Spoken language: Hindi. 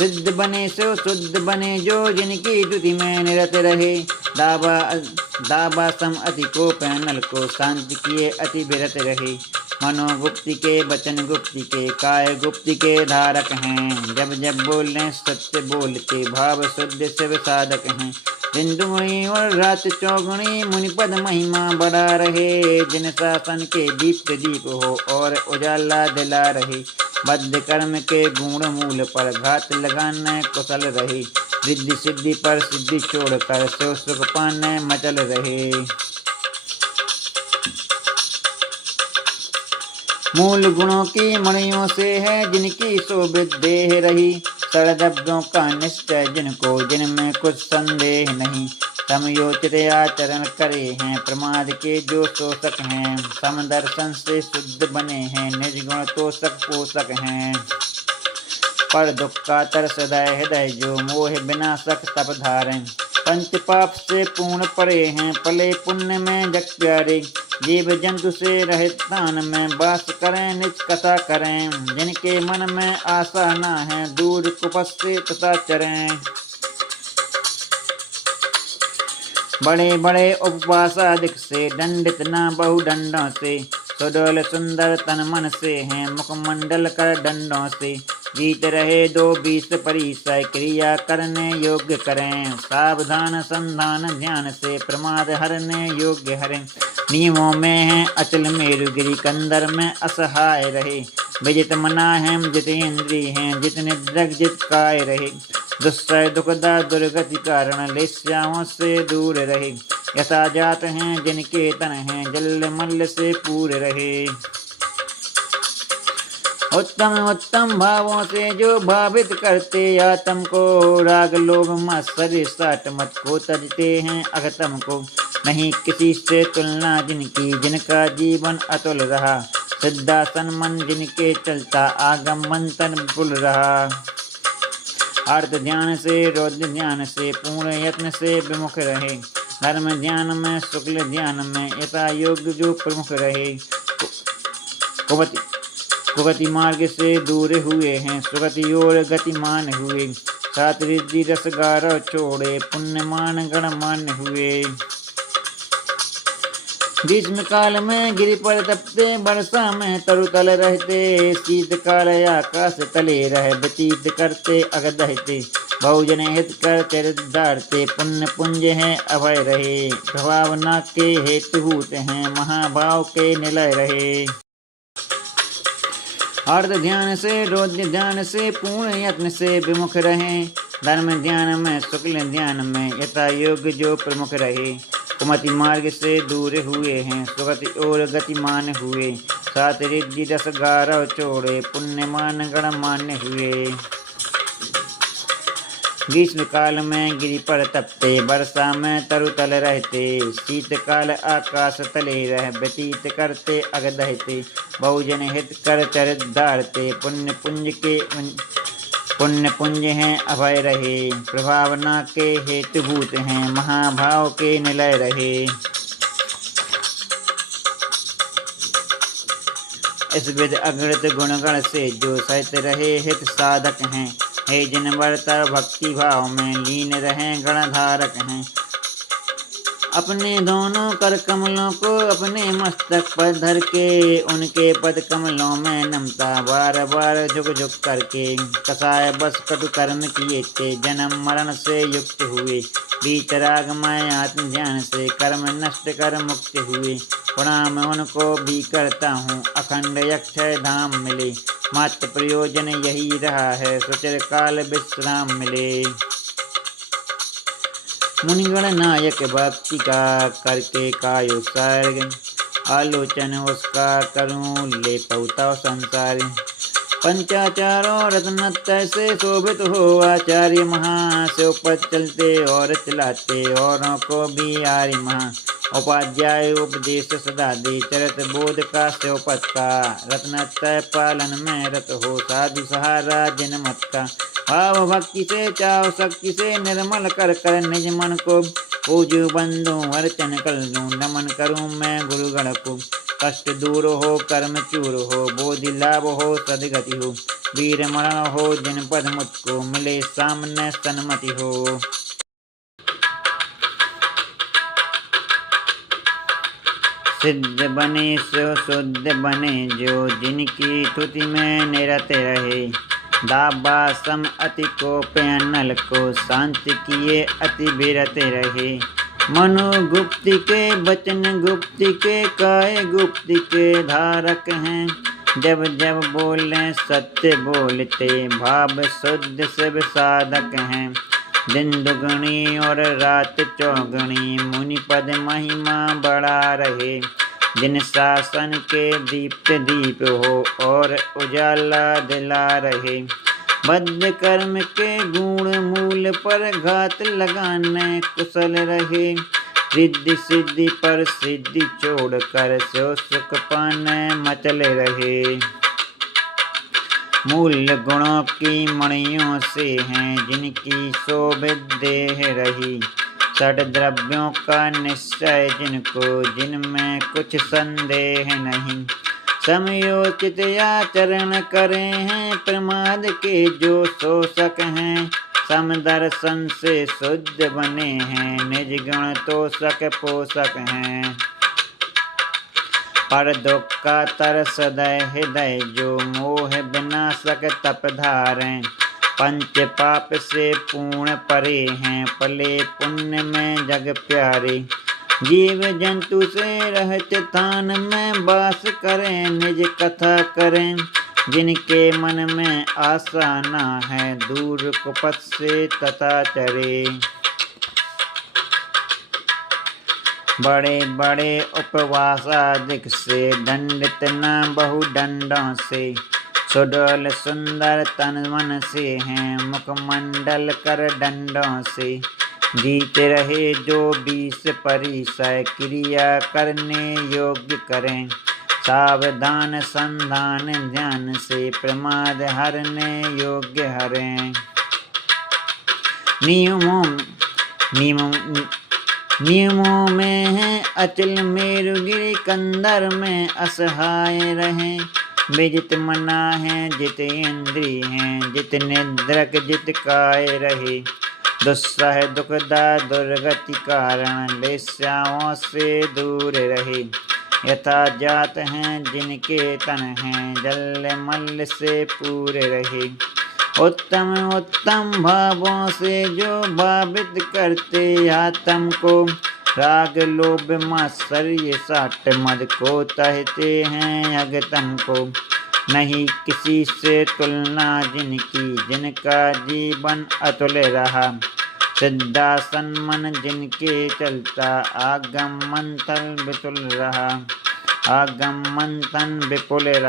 सिद्ध बने सो शुद्ध बने जो, जिनकी स्तुति में निरत रहे। दाबा सम अति को पैनल को, शांति किए अति विरत रहे। मनोगुप्ति के वचन गुप्ति के, काय गुप्ति के धारक हैं। जब जब बोलें सत्य बोलते, भाव शुद्ध शिव साधक हैं। बिंदु मुनि और रात चौगुनी, मुनिपद महिमा बढ़ा रहे। जिन शासन के दीप्त दीप हो, और उजाला दिला रहे। बद्ध कर्म के गुण मूल पर, घात लगाने कुशल रहे। रिद्धि सिद्धि पर सिद्धि छोड़कर, शिव सुख पाने मचल रहे। मूल गुणों की मणियों से है, जिनकी शोभित देह रही। सरदब्दों का निश्चय जिनको, जिनमें कुछ संदेह नहीं। समयोचित आचरण करे हैं, प्रमाद के जो शोषक हैं। समदर्शन से शुद्ध बने हैं, निज गुण तोषक पोषक हैं। पर दुख का तर सदै हृदय जो, मोह विनाशक तप धारें। पंच पाप से पूर्ण परे हैं, पले पुण्य में जग प्यारे। जीव जंतु से रहित तान में, वास करें निज कथा करें। जिनके मन में आशा न है, दूर कुपथ से तथा चरें। बड़े बड़े उपवास अधिक से, दंडित न बहुदंडों से। सुडोल सुंदर तन मन से हैं, मुखमंडल कर दंडों से। जीत रहे 2-20 परिसय, क्रिया करने योग्य करें। सावधान संधान ध्यान से, प्रमाद हरने योग्य हरें। नियमों में है अचल मेरुगिरी, कंदर में असहाय रहे। विजित मना है जितेंद्रिय हैं, जितने दृग जित काय रहे। दुस्सह दुखदा दुर्गति कारण, लेस्याओं से दूर रहे। यथा जात हैं जिनके तन हैं, जल मल से पूर रहे। उत्तम उत्तम भावों से जो भावित करते आत्म को। राग लोभ मत्सर्य साठ मत को, तजते हैं अगतम को। नहीं किसी से तुलना जिनकी, जिनका जीवन अतुल रहा। सिद्धासन मन जिनके चलता, आगम मंथन पुल रहा। अर्थ ध्यान से रौद्र ध्यान से, पूर्ण यत्न से विमुख रहे। धर्म ध्यान में शुक्ल ध्यान में, यथा योग्य जो प्रमुख रहे। कुगति मार्ग से दूर हुए हैं, सुगति और गतिमान हुए। सात रिद्धि रस गारव छोड़े, पुण्यमान गणमान हुए। ग्रीष्म काल में गिरि पर तपते, वर्षा में तरुतल रहते। शीत काल आकाश तले रह, व्यतीत करते अगदहते। बहुजन हित कर चरितारते, पुण्य पुंज है अभय रहे। भावना के हेतुभूत हैं, महाभाव के निलय रहे। अर्थ ध्यान से रौद्र ध्यान से, पूर्ण यत्न से विमुख रहे। धर्म ध्यान में शुक्ल ध्यान में, यथा योग्य जो प्रमुख रहे। कुमति मार्ग से दूर हुए हैं, सुगति और गतिमान हुए। सात रिद्धि रस गारव छोड़े, पुण्यमान गणमान्य हुए। ग्रीष्म काल में गिरि पर तपते, वर्षा में तरुतल रहते। शीत काल आकाश तले रह, व्यतीत करते अगदहते। बहुजन हित कर चरित धारते, पुण्य पुंज हैं अभय रहे। प्रभावना के हेतुभूत हैं, महाभाव के निलय रहे। इस विध अगणित गुणगण से जो सहित रहे हित साधक हैं। हे जिन वर्ता भक्ति भाव में लीन रहे गणधारक हैं। अपने दोनों कर कमलों को अपने मस्तक पर धर के, उनके पद कमलों में नमता बार बार झुक झुक करके। कसाय बस कटु कर्म किए थे, जन्म मरण से युक्त हुए। बीतराग मैं आत्म ज्ञान से, कर्म नष्ट कर मुक्त हुए। प्रणाम उनको भी करता हूँ, अखंड अक्षय धाम मिले। मात्र प्रयोजन यही रहा है, सुचिर काल विश्राम मिले। मुनिगण नायक भक्ति का करके कायो सर्ग, आलोचन उसका करूं ले पौता संसार। पंचाचारों रत्नत्रय से शोभित हो आचार्य महा, शिव पद चलते और चलाते औरों को भी आर्य महा। उपाध्याय उपदेश सदा दे, चरित बोध का शिव पद का। रत्नत्रय पालन में रत हो, साधु सहारा जिन मत का। भाव भक्ति से चाव शक्ति से, निर्मल कर कर निज मन को। पूजू बंधु अर्चन कर लूं, नमन करूं मैं गुरुगण को। कष्ट दूर हो कर्म चूर हो, बोधि लाभ हो सदगति हो। वीर मरण हो जिन पद मुझको, मिले सामने सन्मति हो। सिद्ध बने सो शुद्ध बने जो, जिनकी तुति में निरत रहे। दाबा सम अति को प्यानल को, शांति किए अति बिरत रहे। मनो गुप्ति के वचन गुप्ति के, काय गुप्ति के धारक हैं। जब जब बोले सत्य बोलते, भाव शुद्ध शिव साधक हैं। दिन दुगनी और रात चौगुनी, मुनि पद महिमा बढ़ा रहे। जिन शासन के दीप्त दीप हो, और उजाला दिला रहे। बद्ध कर्म के गुण मूल पर, घात लगाने कुशल रहे। रिद्धि सिद्धि पर सिद्धि छोड़ कर, सो सुख पाने मचल रहे। मूल गुणों की मणियों से हैं, जिनकी शोभित देह रही। षड द्रव्यों का निश्चय जिनको, जिनमें कुछ संदेह नहीं। समयोचित आचरण करे हैं, प्रमाद के जो शोषक हैं। समदर्शन से शुद्ध बने हैं, निज गुण तोषक पोषक हैं। पर दुख का तरस हृदय जो, मोह विनाशक तप धारें। पंच पाप से पूर्ण परे हैं, पले पुण्य में जग प्यारे। जीव जंतु से रहत थान में, वास करें निज कथा करें। जिनके मन में आशा ना है, दूर कुपथ से तथा चरे। बड़े बड़े उपवासादिक से, दंडित न बहु दंडों से। सुडोल सुंदर तन मन से हैं, मुखमंडल कर दंडों से। जीते रहे जो 20 परिसय, क्रिया करने योग्य करें। सावधान संधान ध्यान से, प्रमाद हरने योग्य हरें। नियमों में है अचल मेरुगिरि, कंदर में असहाय रहें। विजित मना है जित इंद्री हैं, जित निद्रक जित काय रहे। दुस्सह दुखदा दुर्गति कारण, लेस्याओं से दूर रहे। यथा जात हैं जिनके तन हैं, जल मल से पूरे रहे। उत्तम उत्तम भावों से जो भावित करते आत्म को। राग लोभ मात्सर्य साठ मद को, कहते हैं अगतम को। नहीं किसी से तुलना जिनकी, जिनका जीवन अतुल रहा। सिद्धासन मन जिनके चलता, आगम मंथन विपुल रहा। आगम मंथन विपुल रहा।